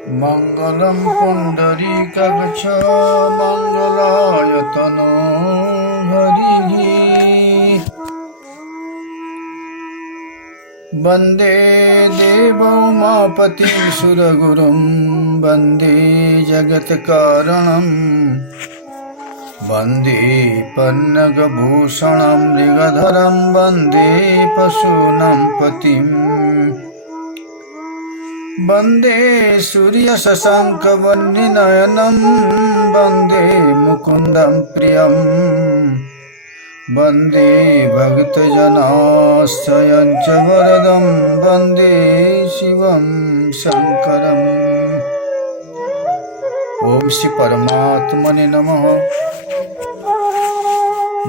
मङ्गलं पुण्डरीकाक्ष मङ्गलाय तनो हरिः। वन्दे देवोमापतिं सुरगुरुं वन्दे जगत्कारणं वन्दे पन्नगभूषणं मृगधरं वन्दे पशूनां पतिम् वन्दे सूर्यशशाङ्कवर्णनयनं वन्दे मुकुन्दं प्रियं वन्दे भक्तजनाश्रयं च वरदं वन्दे शिवं शङ्करम्। ओम श्री परमात्मने नमः।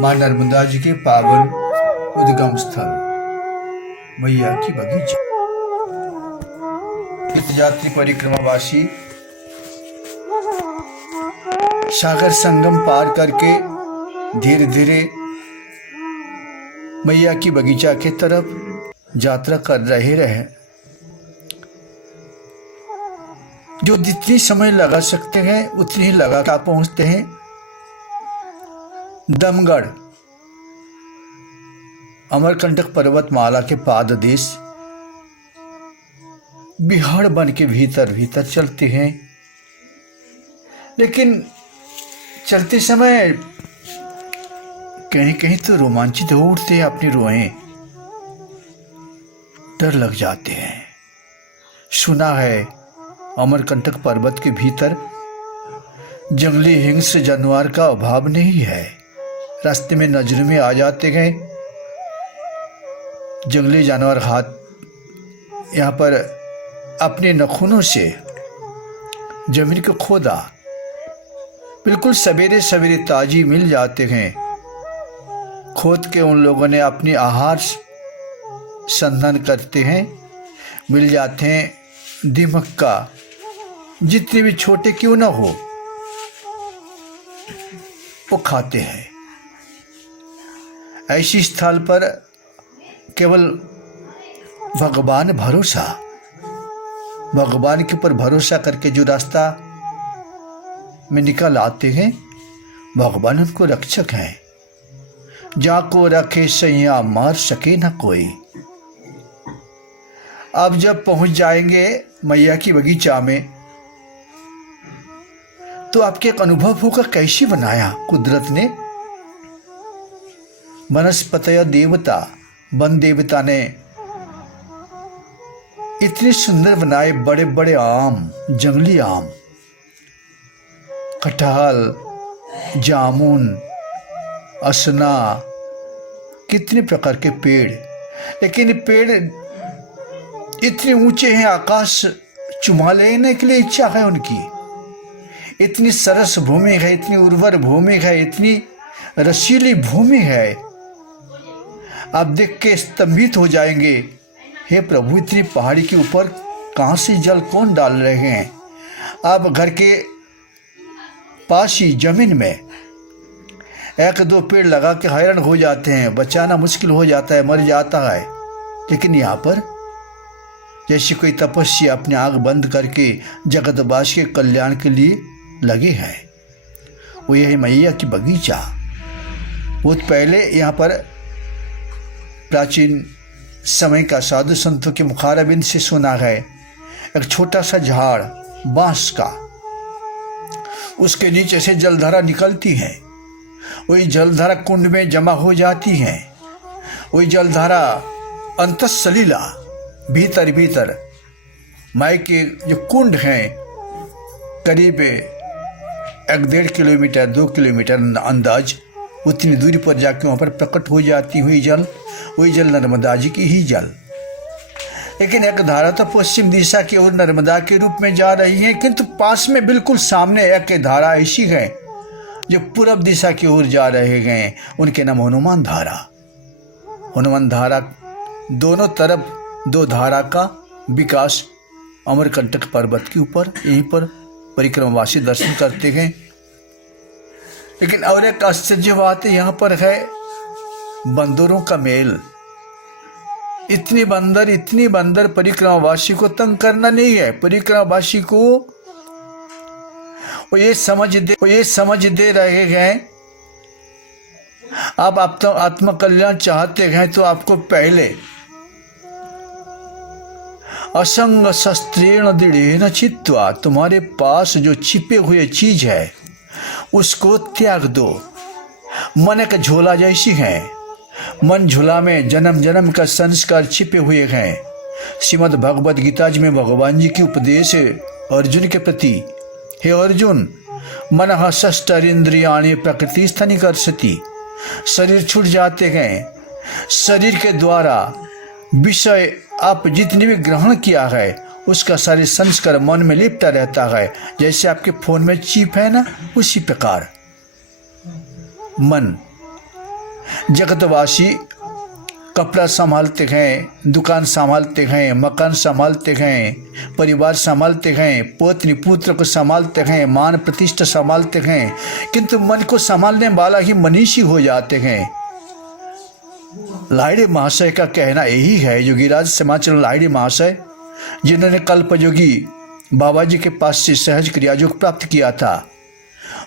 मां नर्मदा जी के पावन उद्गम स्थल मैया की बगीचा, तीर्थयात्री परिक्रमावासी सागर संगम पार करके धीरे धीरे मैया की बगीचा के तरफ यात्रा कर रहे जो जितनी समय लगा सकते हैं उतनी ही लगा कर पहुंचते हैं। दमगढ़ अमरकंटक पर्वतमाला के पाददेश बिहार बन के भीतर भीतर चलते हैं, लेकिन चलते समय कहीं कहीं तो रोमांचित हो उठते हैं, अपनी रोएं डर लग जाते हैं। सुना है अमरकंटक पर्वत के भीतर जंगली हिंस्र जानवर का अभाव नहीं है। रास्ते में नजर में आ जाते हैं जंगली जानवर, हाथ यहाँ पर अपने नखूनों से जमीन को खोदा, बिल्कुल सवेरे सवेरे ताजी मिल जाते हैं। खोद के उन लोगों ने अपनी आहार संधान करते हैं, मिल जाते हैं दिमक्का, जितने भी छोटे क्यों ना हो वो खाते हैं। ऐसी स्थल पर केवल भगवान के ऊपर भरोसा करके जो रास्ता में निकल आते हैं, भगवान उनको रक्षक हैं। जाको रखे सैया मार सके न कोई। अब जब पहुंच जाएंगे मैया की बगीचा में तो आपके एक अनुभव होगा कैसी बनाया कुदरत ने। वनस्पतय देवता, वन देवता ने इतने सुंदर बनाए, बड़े बड़े आम, जंगली आम, कटहल, जामुन, असना, कितने प्रकार के पेड़। लेकिन पेड़ इतने ऊंचे हैं, आकाश चुमा लेने के लिए इच्छा है उनकी। इतनी सरस भूमि है, इतनी उर्वर भूमि है, इतनी रसीली भूमि है, आप देख के स्तंभित हो जाएंगे। हे प्रभु, इतनी पहाड़ी के ऊपर कहाँ से जल कौन डाल रहे हैं। आप घर के पास ही जमीन में एक दो पेड़ लगा के हैरान हो जाते हैं, बचाना मुश्किल हो जाता है, मर जाता है। लेकिन यहाँ पर जैसे कोई तपस्या अपने आँख बंद करके जगतवासी के कल्याण के लिए लगे हैं, वो यही मैया की बगीचा। बहुत पहले यहाँ पर प्राचीन समय का साधु संतों के मुखारबिंद से सुना है, एक छोटा सा झाड़ बांस का, उसके नीचे से जलधारा निकलती है। वही जलधारा कुंड में जमा हो जाती है। वही जलधारा अंतःसलीला भीतर भीतर माई के जो कुंड हैं, करीब 1-1.5 किलोमीटर 2 किलोमीटर अंदाज उतनी दूरी पर जाके वहाँ पर प्रकट हो जाती हुई जल, वही जल नर्मदा जी की ही जल। लेकिन एक धारा तो पश्चिम दिशा की ओर नर्मदा के रूप में जा रही है, किंतु पास में बिल्कुल सामने एक धारा ऐसी है जो पूर्व दिशा की ओर जा रहे हैं, उनके नाम हनुमान धारा। हनुमान धारा दोनों तरफ दो धारा का विकास अमरकंटक पर्वत के ऊपर, यहीं पर परिक्रमावासी दर्शन करते हैं। लेकिन और एक आश्चर्य बात यहाँ पर है, बंदरों का मेल। इतनी बंदर परिक्रमावासी को तंग करना नहीं है। परिक्रमावासी को वो ये समझ दे रहे हैं, आप आत्मकल्याण चाहते हैं तो आपको पहले असंग शस्त्रेण दृढ़ेन चित्वा, तुम्हारे पास जो छिपे हुए चीज है उसको त्याग दो। मन एक झोला जैसी है, मन झोला में जन्म जन्म का संस्कार छिपे हुए हैं। श्रीमद् भगवद गीता जी में भगवान जी की उपदेश है अर्जुन के प्रति, हे अर्जुन, मनः षष्ठरिंद्रियाणि प्रकृति स्थनिकर्षति, शरीर छूट जाते हैं, शरीर के द्वारा विषय आप जितने भी ग्रहण किया है उसका सारे संस्कार मन में लिपटा रहता है। जैसे आपके फोन में चिप है ना, उसी प्रकार मन जगतवासी कपड़ा संभालते हैं, दुकान संभालते हैं, मकान संभालते हैं, परिवार संभालते हैं, पत्नी पुत्र को संभालते हैं, मान प्रतिष्ठा संभालते हैं, किंतु मन को संभालने वाला ही मनीषी हो जाते हैं। लाहिड़ी महाशय का कहना यही है, योगीराज समाचरण लाहिड़ी महाशय जिन्होंने कल्पयोगी बाबा जी के पास से सहज क्रियायोग प्राप्त किया था,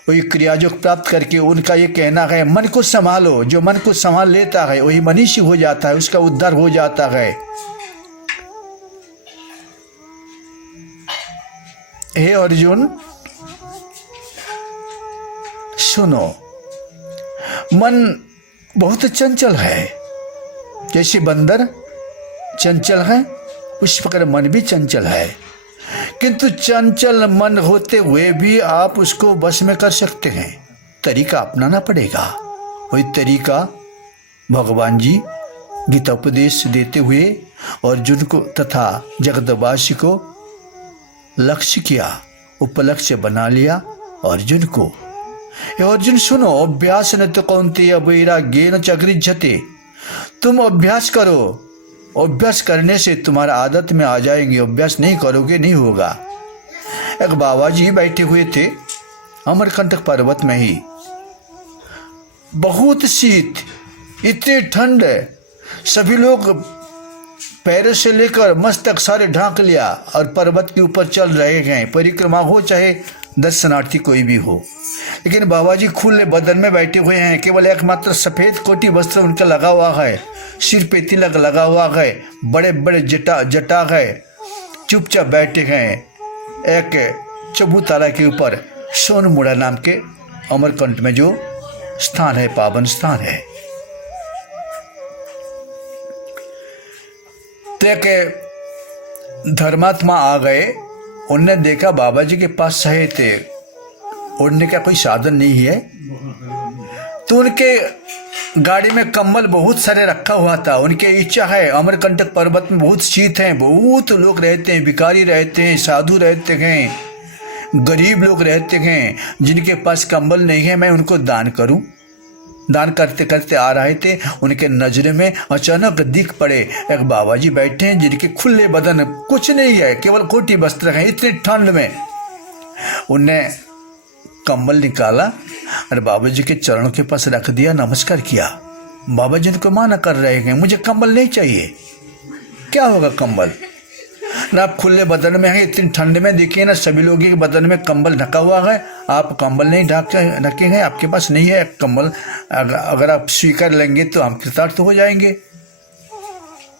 वही क्रियायोग प्राप्त करके उनका ये कहना है, मन को संभालो, जो मन को संभाल लेता है वही मनीषी हो जाता है, उसका उद्धार हो जाता है। हे अर्जुन सुनो, मन बहुत चंचल है, जैसे बंदर चंचल है उस प्रकार मन भी चंचल है, किंतु चंचल मन होते हुए भी आप उसको बस में कर सकते हैं। तरीका अपनाना पड़ेगा। वही तरीका भगवान जी गीता उपदेश देते हुए अर्जुन को तथा जगतवासी को लक्ष्य किया, उपलक्ष्य बना लिया अर्जुन को। अर्जुन सुनो, अभ्यास न तो कौन्तेय वैराग्येन च गृह्यते, तुम अभ्यास करो, अभ्यास करने से तुम्हारा आदत में आ जाएंगे, अभ्यास नहीं करोगे नहीं होगा। एक बाबा जी बैठे हुए थे अमरकंटक पर्वत में ही, बहुत शीत, इतनी ठंड, सभी लोग पैरों से लेकर मस्तक सारे ढांक लिया और पर्वत के ऊपर चल रहे हैं, परिक्रमा हो चाहे दर्शनार्थी कोई भी हो, लेकिन बाबा जी खुले बदन में बैठे हुए हैं, केवल एकमात्र सफेद कोटी वस्त्र उनका लगा हुआ है, सिर पे तिलक लगा हुआ है, बड़े बड़े जटा है, चुपचाप बैठे हैं एक चबूतरा के ऊपर, सोनमुड़ा नाम के अमरकंट में जो स्थान है, पावन स्थान है। तो एक धर्मात्मा आ गए, उनने देखा बाबा जी के पास सहे थे, उड़ने का कोई साधन नहीं है, तो उनके गाड़ी में कंबल बहुत सारे रखा हुआ था। उनकी इच्छा है, अमरकंटक पर्वत में बहुत शीत है, बहुत लोग रहते हैं, भिखारी रहते हैं, साधु रहते हैं, गरीब लोग रहते हैं, जिनके पास कंबल नहीं है मैं उनको दान करूं। दान करते करते आ रहे थे, उनके नजर में अचानक दिख पड़े एक बाबा जी बैठे हैं, जिनके खुले बदन, कुछ नहीं है, केवल कोटी वस्त्र हैं, इतनी ठंड में। उनने कंबल निकाला और बाबा जी के चरणों के पास रख दिया, नमस्कार किया। बाबा जी उनको माना कर रहे हैं, मुझे कंबल नहीं चाहिए। क्या होगा कंबल ना, आप खुले बदन में हैं, इतनी ठंड में देखिए ना, सभी लोगों के बदन में कंबल ढका हुआ है, आप कंबल नहीं ढके हैं, आपके पास नहीं है कंबल, अगर आप स्वीकार लेंगे तो हम कृतार्थ हो जाएंगे।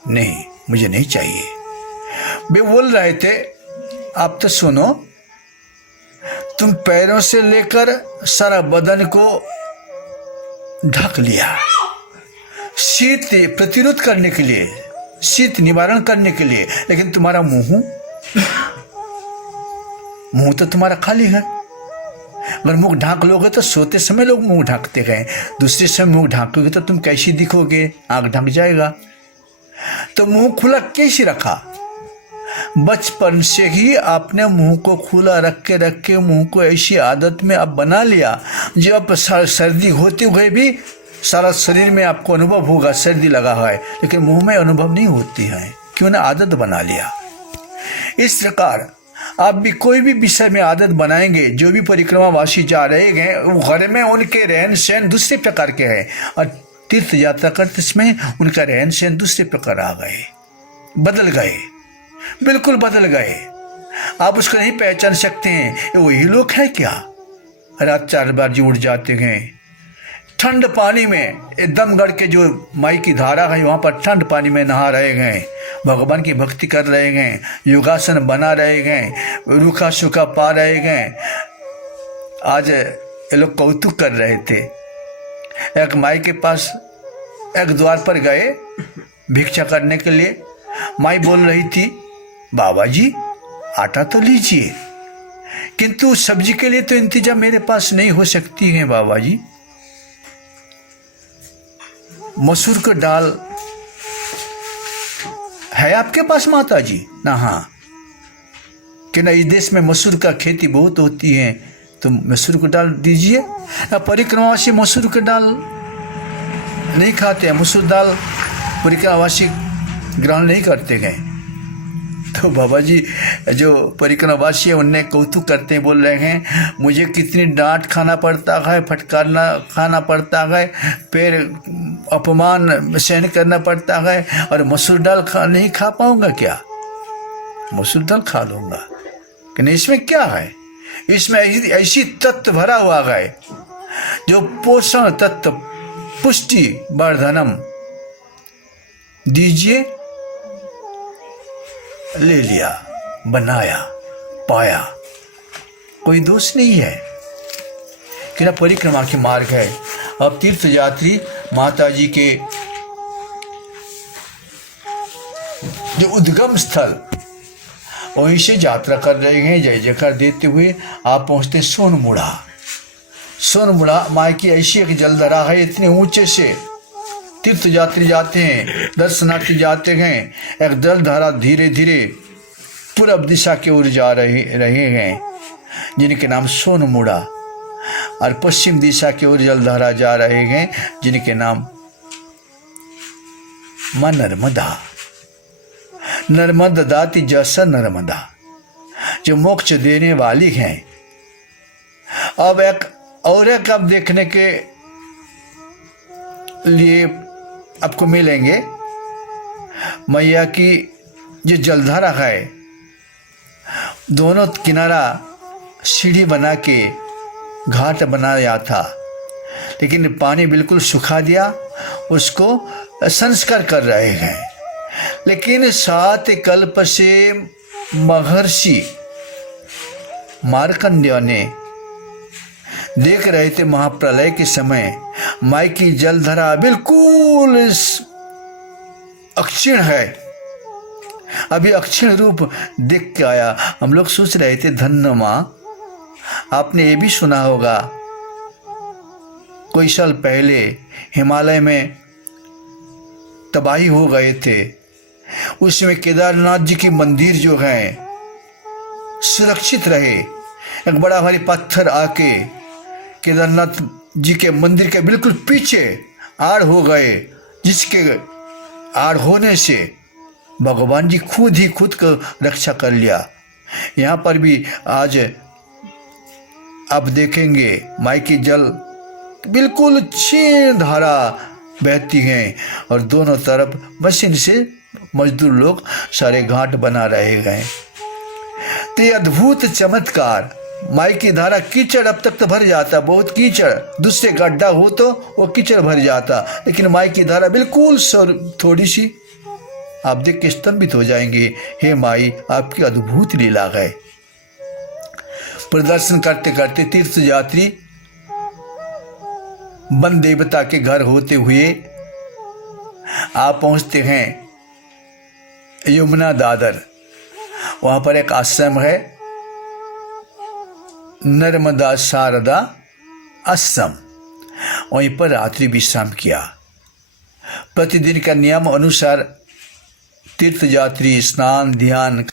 नहीं, मुझे नहीं चाहिए। वे बोल रहे थे, आप तो सुनो, तुम पैरों से लेकर सारा बदन को ढक लिया, शीत प्रतिरोध करने के लिए, शीत निवारण करने के लिए, लेकिन तुम्हारा मुंह तो तुम्हारा खाली है। अगर मुंह ढांक लोगे तो सोते समय लोग मुंह ढांकते हैं, दूसरे समय मुंह ढांकोगे तो तुम कैसी दिखोगे, आंख ढक जाएगा। तो मुंह खुला कैसे रखा? बचपन से ही आपने मुंह को खुला रख के मुंह को ऐसी आदत में आप बना लिया, जो अब सर्दी होते हुए भी सारा शरीर में आपको अनुभव होगा सर्दी लगा है, लेकिन मुंह में अनुभव नहीं होती है, क्यों ना आदत बना लिया। इस प्रकार आप भी कोई भी विषय में आदत बनाएंगे, जो भी परिक्रमावासी जा रहे हैं, वो घर में उनके रहन सहन दूसरे प्रकार के हैं और तीर्थ यात्रा करते समय उनका रहन सहन दूसरे प्रकार आ गए, बदल गए, बिल्कुल बदल गए। आप उसको नहीं पहचान सकते हैं, ये वही लोग है क्या? रात 4 बजे उठ जाते हैं, ठंड पानी में एकदम गढ़ के जो माई की धारा है वहाँ पर ठंड पानी में नहा रहे हैं, भगवान की भक्ति कर रहे हैं, योगासन बना रहे हैं, रूखा सूखा पा रहे हैं। आज ये लोग कौतुक कर रहे थे। एक माई के पास एक द्वार पर गए भिक्षा करने के लिए। माई बोल रही थी, बाबा जी आटा तो लीजिए, किंतु सब्जी के लिए तो इंतजाम मेरे पास नहीं हो सकती है बाबा जी। मसूर का दाल है आपके पास माता जी? ना। हाँ कि ना, इस देश में मसूर का खेती बहुत होती है, तो मसूर की दाल दीजिए। परिक्रमावासी मसूर की दाल नहीं खाते हैं, मसूर दाल परिक्रमावासी ग्रहण नहीं करते गए। तो बाबा जी जो परिक्रमावासी है उनने कौतुक करते हैं, बोल रहे हैं मुझे कितनी डांट खाना पड़ता है, फटकारना खाना पड़ता है, फिर अपमान सहन करना पड़ता है, और मसूर दाल नहीं खा पाऊंगा क्या? मसूर दाल खा लूँगा, कि इसमें क्या है? इसमें ऐसी तत्व भरा हुआ है जो पोषण तत्व, पुष्टि वर्धनम दीजिए, ले लिया, बनाया, पाया, कोई दोष नहीं है कि ना परिक्रमा के मार्ग है। अब तीर्थ यात्री माता जी के जो उद्गम स्थल वहीं से यात्रा कर रहे हैं, जय जयकार देते हुए आप पहुंचते सोनमुड़ा। सोनमुड़ा माई की ऐसी एक जलधरा है, इतने ऊंचे से तीर्थ यात्री जाते हैं, दर्शनार्थी जाते हैं। एक जलधारा धीरे धीरे पूरब दिशा की ओर जा रहे हैं, जिनके नाम सोनमुड़ा, और पश्चिम दिशा की ओर जलधारा जा रहे हैं, जिनके नाम मां नर्मदा। नर्मदा दाती जैसा नर्मदा जो मोक्ष देने वाली हैं। अब एक और एक अब देखने के लिए आपको मिलेंगे मैया की जो जलधारा है, दोनों किनारा सीढ़ी बना के घाट बनाया था, लेकिन पानी बिल्कुल सुखा दिया, उसको संस्कार कर रहे हैं। लेकिन 7 कल्प से महर्षि मार्कंडेय ने देख रहे थे महाप्रलय के समय माई की जलधारा बिल्कुल अक्षीण है, अभी अक्षीण रूप देख के आया। हम लोग सोच रहे थे धन्य माँ। आपने ये भी सुना होगा कोई साल पहले हिमालय में तबाही हो गए थे, उसमें केदारनाथ जी की मंदिर जो है सुरक्षित रहे। एक बड़ा भारी पत्थर आके केदारनाथ जी के मंदिर के बिल्कुल पीछे आड़ हो गए, जिसके आड़ होने से भगवान जी खुद को रक्षा कर लिया। यहाँ पर भी आज आप देखेंगे माई की जल बिल्कुल क्षीण धारा बहती हैं, और दोनों तरफ मशीन से मजदूर लोग सारे घाट बना रहे हैं। तो ये अद्भुत चमत्कार, माई की धारा कीचड़ अब तक तो भर जाता, बहुत कीचड़, दूसरे गड्ढा हो तो वो कीचड़ भर जाता, लेकिन माई की धारा बिल्कुल थोड़ी सी, आप देख के स्तंभित हो जाएंगे। हे माई आपकी अद्भुत लीला है। प्रदर्शन करते करते तीर्थ यात्री वन देवता के घर होते हुए आप पहुंचते हैं यमुना दादर। वहां पर एक आश्रम है नर्मदा शारदा आश्रम, वहीं पर रात्रि विश्राम किया। प्रतिदिन का नियम अनुसार तीर्थ यात्री स्नान ध्यान